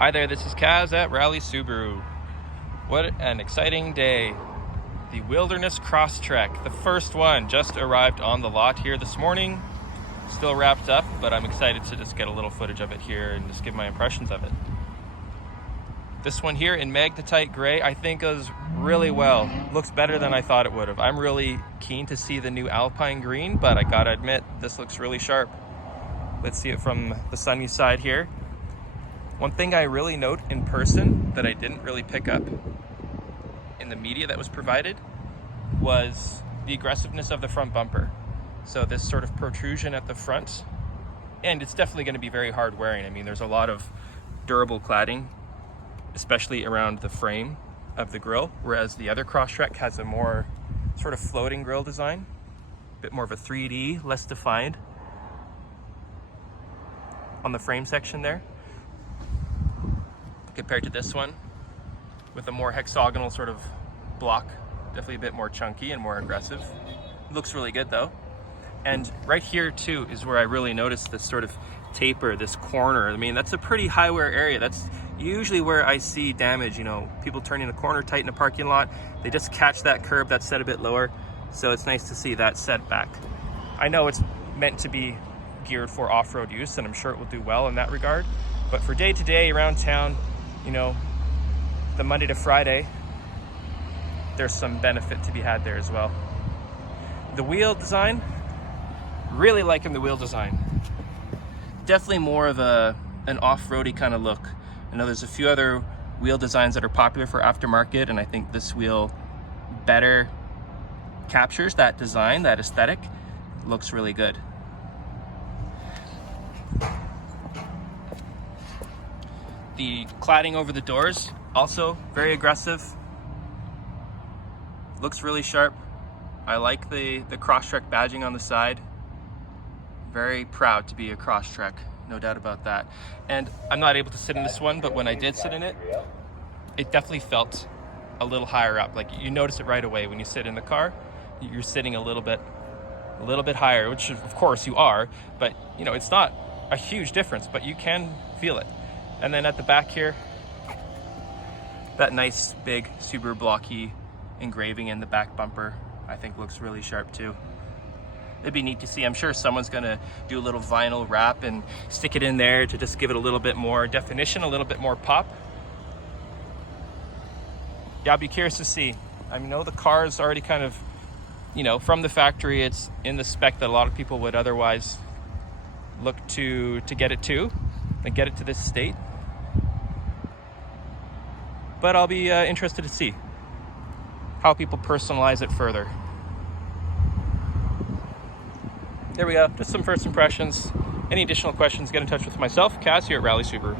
Hi there, this is Kaz at Rally Subaru. What an exciting day. The Wilderness Crosstrek, the first one, just arrived on the lot here this morning. Still wrapped up, but I'm excited to just get a little footage of it here and just give my impressions of it. This one here in magnetite gray, I think goes really well. Looks better than I thought it would have. I'm really keen to see the new Alpine green, but I gotta admit, this looks really sharp. Let's see it from the sunny side here. One thing I really note in person that I didn't really pick up in the media that was provided was the aggressiveness of the front bumper. So this sort of protrusion at the front, and it's definitely going to be very hard wearing. I mean, there's a lot of durable cladding, especially around the frame of the grille, whereas the other Crosstrek has a more sort of floating grille design, a bit more of a 3D, less defined on the frame section there, compared to this one with a more hexagonal sort of block, definitely a bit more chunky and more aggressive. It looks really good though. And right here too is where I really noticed this sort of taper, this corner. I mean, that's a pretty high wear area. That's usually where I see damage, you know, people turning a corner tight in a parking lot, they just catch that curb that's set a bit lower. So it's nice to see that set back. I know it's meant to be geared for off-road use, and I'm sure it will do well in that regard. But for day-to-day around town, you know, the Monday to Friday, there's some benefit to be had there as well. The wheel design, really liking the wheel design. Definitely more of an off-roady kind of look. I know there's a few other wheel designs that are popular for aftermarket, and I think this wheel better captures that design, that aesthetic. Looks really good. The cladding over the doors, also very aggressive. Looks really sharp. I like the Crosstrek badging on the side. Very proud to be a Crosstrek, no doubt about that. And I'm not able to sit in this one, but when I did sit in it, it definitely felt a little higher up. Like, you notice it right away when you sit in the car. You're sitting a little bit higher, which of course you are, but you know, it's not a huge difference, but you can feel it. And then at the back here, that nice big Subaru blocky engraving in the back bumper, I think looks really sharp too. It'd be neat to see. I'm sure someone's gonna do a little vinyl wrap and stick it in there to just give it a little bit more definition, a little bit more pop. Yeah, I'll be curious to see. I know the car is already kind of, you know, from the factory, it's in the spec that a lot of people would otherwise look to get it to and get it to this state. But I'll be interested to see how people personalize it further. There we go, just some first impressions. Any additional questions, get in touch with myself, Kaz, here at Rally Subaru.